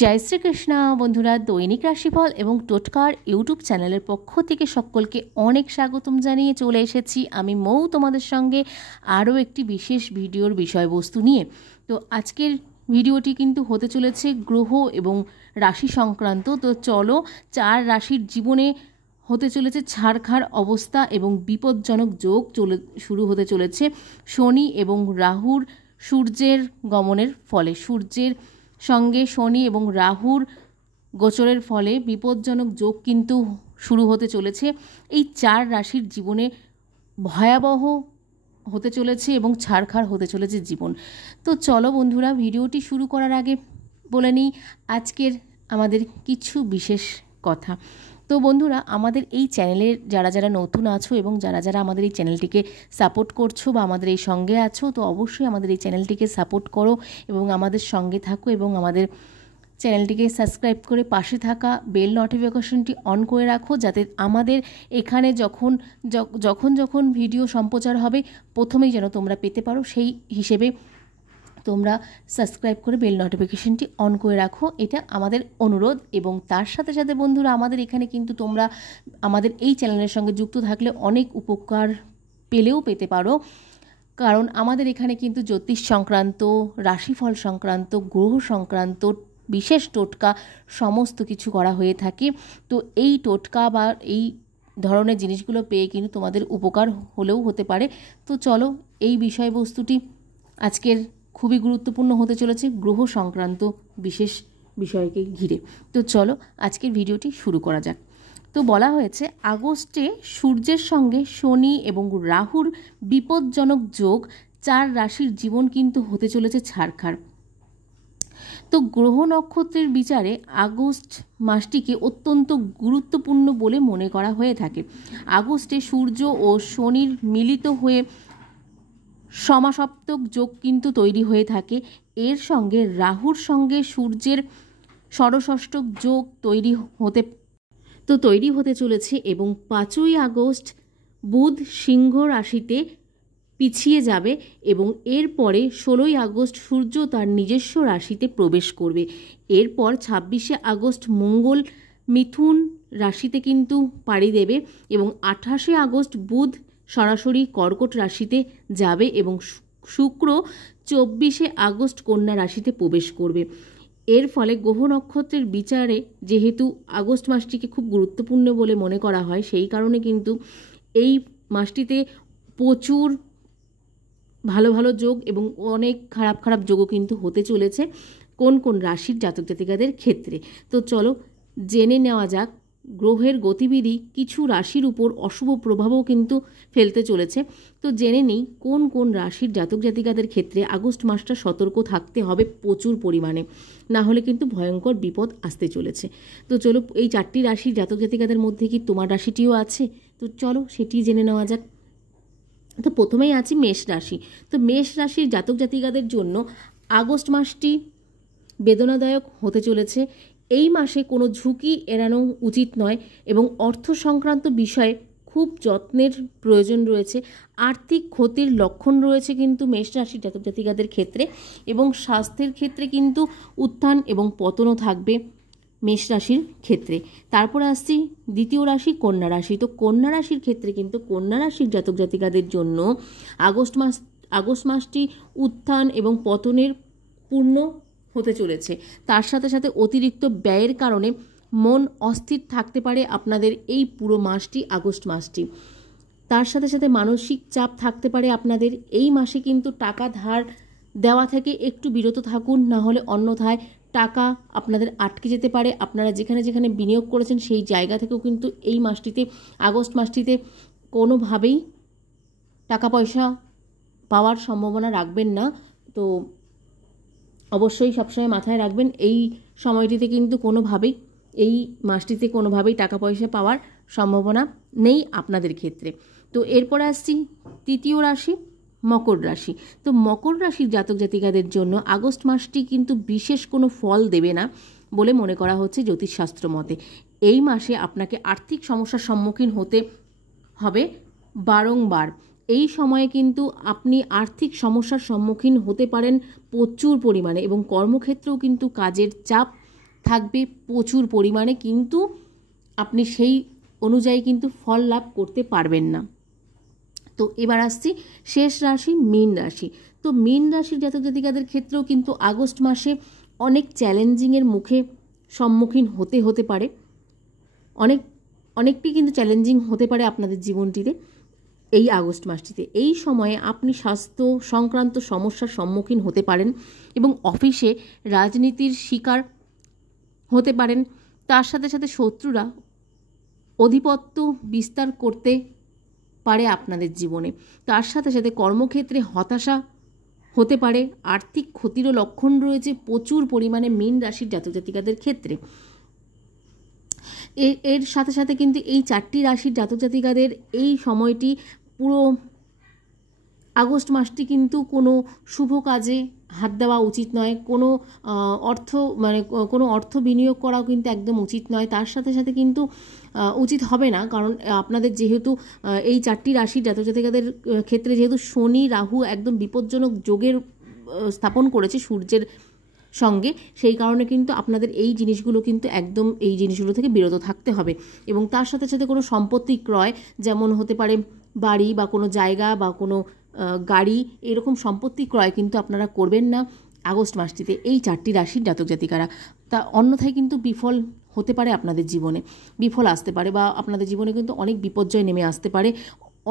জয় শ্রীকৃষ্ণ বন্ধুরা, দৈনিক রাশিফল এবং টোটকার ইউটিউব চ্যানেলের পক্ষ থেকে সকলকে অনেক স্বাগতম জানিয়ে চলে এসেছি আমি মৌ তোমাদের সঙ্গে আরও একটি বিশেষ ভিডিওর বিষয়বস্তু নিয়ে। তো আজকের ভিডিওটি কিন্তু হতে চলেছে গ্রহ এবং রাশি সংক্রান্ত। তো চলো, 4 রাশির জীবনে হতে চলেছে ছাড়খাড় অবস্থা এবং বিপজ্জনক যোগ শুরু হতে চলেছে শনি এবং রাহুর সূর্যের গমনের ফলে। সূর্যের সঙ্গে শনি এবং রাহুর গোচরের ফলে বিপজ্জনক যোগ কিন্তু শুরু হতে চলেছে। এই 4 রাশির জীবনে ভয়াবহ হতে চলেছে এবং ছাড়খাড় হতে চলেছে জীবন। তো চলো বন্ধুরা, ভিডিওটি শুরু করার আগে বলে নিই আজকের আমাদের কিছু বিশেষ কথা। তো বন্ধুরা, আমাদের এই চ্যানেলের যারা নতুন আছো এবং যারা আমাদের এই চ্যানেলটিকে সাপোর্ট করছো বা আমাদের এই সঙ্গে আছো, তো অবশ্যই আমাদের এই চ্যানেলটিকে সাপোর্ট করো এবং আমাদের সঙ্গে থাকো এবং আমাদের চ্যানেলটিকে সাবস্ক্রাইব করে পাশে থাকা বেল নোটিফিকেশনটি অন করে রাখো, যাতে আমাদের এখানে যখন ভিডিও সম্প্রচার হবে প্রথমেই যেন তোমরা পেতে পারো। সেই হিসেবে তোমরা সাবস্ক্রাইব করে বেল নোটিফিকেশনটি অন করে রাখো, এটা আমাদের অনুরোধ। এবং তার সাথে সাথে বন্ধুরা, আমাদের এখানে কিন্তু তোমরা আমাদের এই চ্যানেলের সঙ্গে যুক্ত থাকলে অনেক উপকার পেতে পারো, কারণ আমাদের এখানে কিন্তু জ্যোতিষ সংক্রান্ত, রাশিফল সংক্রান্ত, গ্রহ সংক্রান্ত বিশেষ টোটকা সমস্ত কিছু করা হয়ে থাকে। তো এই টোটকা বা এই ধরনের জিনিসগুলো পেয়ে কিন্তু তোমাদের উপকার হলেও হতে পারে। তো চলো, এই বিষয়বস্তুটি আজকের খুবই গুরুত্বপূর্ণ হতে চলেছে গ্রহ সংক্রান্ত বিশেষ বিষয়কে ঘিরে। তো চলো আজকের ভিডিওটি শুরু করা যাক। তো বলা হয়েছে আগস্টে সূর্যের সঙ্গে শনি এবং রাহুর বিপজ্জনক যোগ 4 রাশির জীবন কিন্তু হতে চলেছে ছাড়খাড়। তো গ্রহ নক্ষত্রের বিচারে আগস্ট মাসটিকে অত্যন্ত গুরুত্বপূর্ণ বলে মনে করা হয়ে থাকে। আগস্টে সূর্য ও শনির মিলিত হয়ে সমাসপ্তক যোগ কিন্তু তৈরি হয়ে থাকে। এর সঙ্গে রাহুর সঙ্গে সূর্যের ষড়ষষ্ঠক যোগ তৈরি হতে চলেছে এবং 5ই আগস্ট বুধ সিংহ রাশিতে পিছিয়ে যাবে এবং এরপরে 16ই আগস্ট সূর্য তার নিজস্ব রাশিতে প্রবেশ করবে। এরপর 26শে আগস্ট মঙ্গল মিথুন রাশিতে কিন্তু পাড়ি দেবে এবং 28শে আগস্ট বুধ সরাসরি কর্কট রাশিতে যাবে এবং শুক্র 24শে আগস্ট কন্যা রাশিতে প্রবেশ করবে। এর ফলে গ্রহ নক্ষত্রের বিচারে যেহেতু আগস্ট মাসটিকে খুব গুরুত্বপূর্ণ বলে মনে করা হয়, সেই কারণে কিন্তু এই মাসটিতে প্রচুর ভালো যোগ এবং অনেক খারাপ যোগও কিন্তু হতে চলেছে কোন রাশির জাতক জাতিকাদের ক্ষেত্রে। তো চলো জেনে নেওয়া যাক, গ্রহের গতিবিধি কিছু রাশির উপর অশুভ প্রভাবও কিন্তু ফেলতে চলেছে। তো জেনে নিই কোন রাশির জাতক জাতিকাদের ক্ষেত্রে আগস্ট মাসটা সতর্ক থাকতে হবে প্রচুর পরিমাণে, না হলে কিন্তু ভয়ঙ্কর বিপদ আসতে চলেছে। তো চলো, এই 4টি রাশির জাতক জাতিকাদের মধ্যে কি তোমার রাশিটিও আছে? তো চলো সেটি জেনে নেওয়া যাক। তো প্রথমেই আছে মেষ রাশি। তো মেষ রাশির জাতক জাতিকাদের জন্য আগস্ট মাসটি বেদনাদায়ক হতে চলেছে। এই মাসে কোনো ঝুঁকি এড়ানো উচিত নয় এবং অর্থ সংক্রান্ত বিষয়ে খুব যত্নের প্রয়োজন রয়েছে। আর্থিক ক্ষতির লক্ষণ রয়েছে কিন্তু মেষ রাশির জাতক জাতিকাদের ক্ষেত্রে, এবং স্বাস্থ্যের ক্ষেত্রে কিন্তু উত্থান এবং পতনও থাকবে মেষ রাশির ক্ষেত্রে। তারপরে আসছি দ্বিতীয় রাশি কন্যা রাশি। তো কন্যা রাশির ক্ষেত্রে কিন্তু কন্যা রাশির জাতক জাতিকাদের জন্য আগস্ট মাসটি উত্থান এবং পতনের পূর্ণ হতে চলেছে। তার সাথে সাথে অতিরিক্ত ব্যয়ের কারণে মন অস্থির থাকতে পারে আপনাদের এই পুরো মাসটি, আগস্ট মাসটি। তার সাথে সাথে মানসিক চাপ থাকতে পারে আপনাদের। এই মাসে কিন্তু টাকা ধার দেওয়া থেকে একটু বিরত থাকুন, না হলে অন্যথায় টাকা আপনাদের আটকে যেতে পারে। আপনারা যেখানে বিনিয়োগ করেছেন সেই জায়গা থেকেও কিন্তু এই মাসটিতে, আগস্ট মাসটিতে কোনোভাবেই টাকা পয়সা পাওয়ার সম্ভাবনা রাখবেন না। তো অবশ্যই সবসময় মাথায় রাখবেন, এই সময়টিতে কিন্তু এই মাসটিতে কোনোভাবেই টাকা পয়সা পাওয়ার সম্ভাবনা নেই আপনাদের ক্ষেত্রে। তো এরপরে আসছি তৃতীয় রাশি মকর রাশি। তো মকর রাশির জাতক জাতিকাদের জন্য আগস্ট মাসটি কিন্তু বিশেষ কোনো ফল দেবে না বলে মনে করা হচ্ছে জ্যোতিষশাস্ত্র মতে। এই মাসে আপনাকে আর্থিক সমস্যার সম্মুখীন হতে হবে বারংবার। এই সময়ে কিন্তু আপনি আর্থিক সমস্যার সম্মুখীন হতে পারেন প্রচুর পরিমাণে এবং কর্মক্ষেত্রেও কিন্তু কাজের চাপ থাকবে প্রচুর পরিমাণে, কিন্তু আপনি সেই অনুযায়ী কিন্তু ফল লাভ করতে পারবেন না। তো এবার আসছি শেষ রাশি মীন রাশি। তো মীন রাশির জাতক জাতিকাদের ক্ষেত্রেও কিন্তু আগস্ট মাসে অনেক চ্যালেঞ্জিংয়ের মুখে সম্মুখীন হতে পারে, অনেকটি কিন্তু চ্যালেঞ্জিং হতে পারে আপনাদের জীবনটিতে এই আগস্ট মাসটিতে। এই সময়ে আপনি স্বাস্থ্য সংক্রান্ত সমস্যার সম্মুখীন হতে পারেন এবং অফিসে রাজনীতির শিকার হতে পারেন। তার সাথে সাথে শত্রুরা আধিপত্য বিস্তার করতে পারে আপনাদের জীবনে। তার সাথে সাথে কর্মক্ষেত্রে হতাশা হতে পারে, আর্থিক ক্ষতিরও লক্ষণ রয়েছে প্রচুর পরিমাণে মীন রাশির জাতক জাতিকাদের ক্ষেত্রে। এর সাথে সাথে কিন্তু এই 4টি রাশির জাতক জাতিকাদের এই সময়টি পুরো আগস্ট মাসটি কিন্তু কোনো শুভ কাজে হাত দেওয়া উচিত নয়, কোনো অর্থ বিনিয়োগ করাও কিন্তু একদম উচিত নয়। তার সাথে সাথে কিন্তু উচিত হবে না, কারণ আপনাদের যেহেতু এই 4টি রাশির জাতক জাতিকাদের ক্ষেত্রে যেহেতু শনি রাহু একদম বিপজ্জনক যোগের স্থাপন করেছে সূর্যের সঙ্গে, সেই কারণে কিন্তু আপনাদের এই জিনিসগুলো কিন্তু একদম এই জিনিসগুলো থেকে বিরত থাকতে হবে। এবং তার সাথে সাথে কোনো সম্পত্তি ক্রয়, যেমন হতে পারে বাড়ি বা কোনো জায়গা বা কোনো গাড়ি, এরকম সম্পত্তি ক্রয় কিন্তু আপনারা করবেন না আগস্ট মাসটিতে এই 4টি রাশির জাতক জাতিকারা। তা অন্যথায় কিন্তু বিফল হতে পারে আপনাদের জীবনে, বিফল আসতে পারে, বা আপনাদের জীবনে কিন্তু অনেক বিপর্যয় নেমে আসতে পারে,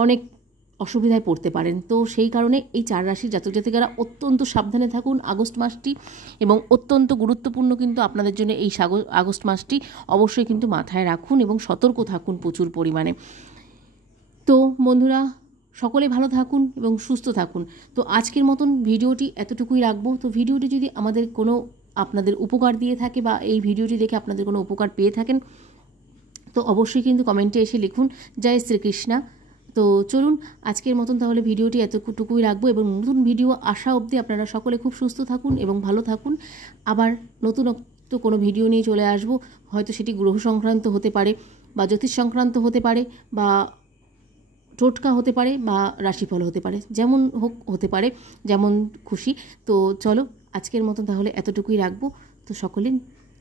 অনেক অসুবিধায় পড়তে পারেন। তো সেই কারণে এই 4 রাশির জাতক জাতিকারা অত্যন্ত সাবধানে থাকুন আগস্ট মাসটি, এবং অত্যন্ত গুরুত্বপূর্ণ কিন্তু আপনাদের জন্য এই আগস্ট মাসটি। অবশ্যই কিন্তু মাথায় রাখুন এবং সতর্ক থাকুন প্রচুর পরিমাণে। তো বন্ধুরা, সকলে ভালো থাকুন এবং সুস্থ থাকুন। তো আজকের মতন ভিডিওটি এতটুকুই রাখবো। তো ভিডিওটি যদি আপনাদের উপকার দিয়ে থাকে, বা এই ভিডিওটি দেখে আপনাদের কোনো উপকার পেয়ে থাকেন, তো অবশ্যই কিন্তু কমেন্টে এসে লিখুন জয় শ্রীকৃষ্ণা। তো চলুন আজকের মতন তাহলে ভিডিওটি এতটুকুই রাখবো, এবং নতুন ভিডিও আসা অবধি আপনারা সকলে খুব সুস্থ থাকুন এবং ভালো থাকুন। আবার নতুনত্ব কোনো ভিডিও নিয়ে চলে আসবো, হয়তো সেটি গ্রহ সংক্রান্ত হতে পারে, বা জ্যোতিষ সংক্রান্ত হতে পারে, বা টোটকা হতে পারে, বা রাশিফল হতে পারে, যেমন হোক হতে পারে, যেমন খুশি। তো চলো আজকের মতন তাহলে এতটুকুই রাখবো। তো সকলে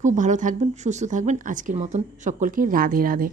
খুব ভালো থাকবেন, সুস্থ থাকবেন। আজকের মতন সকলকে রাধে রাধে।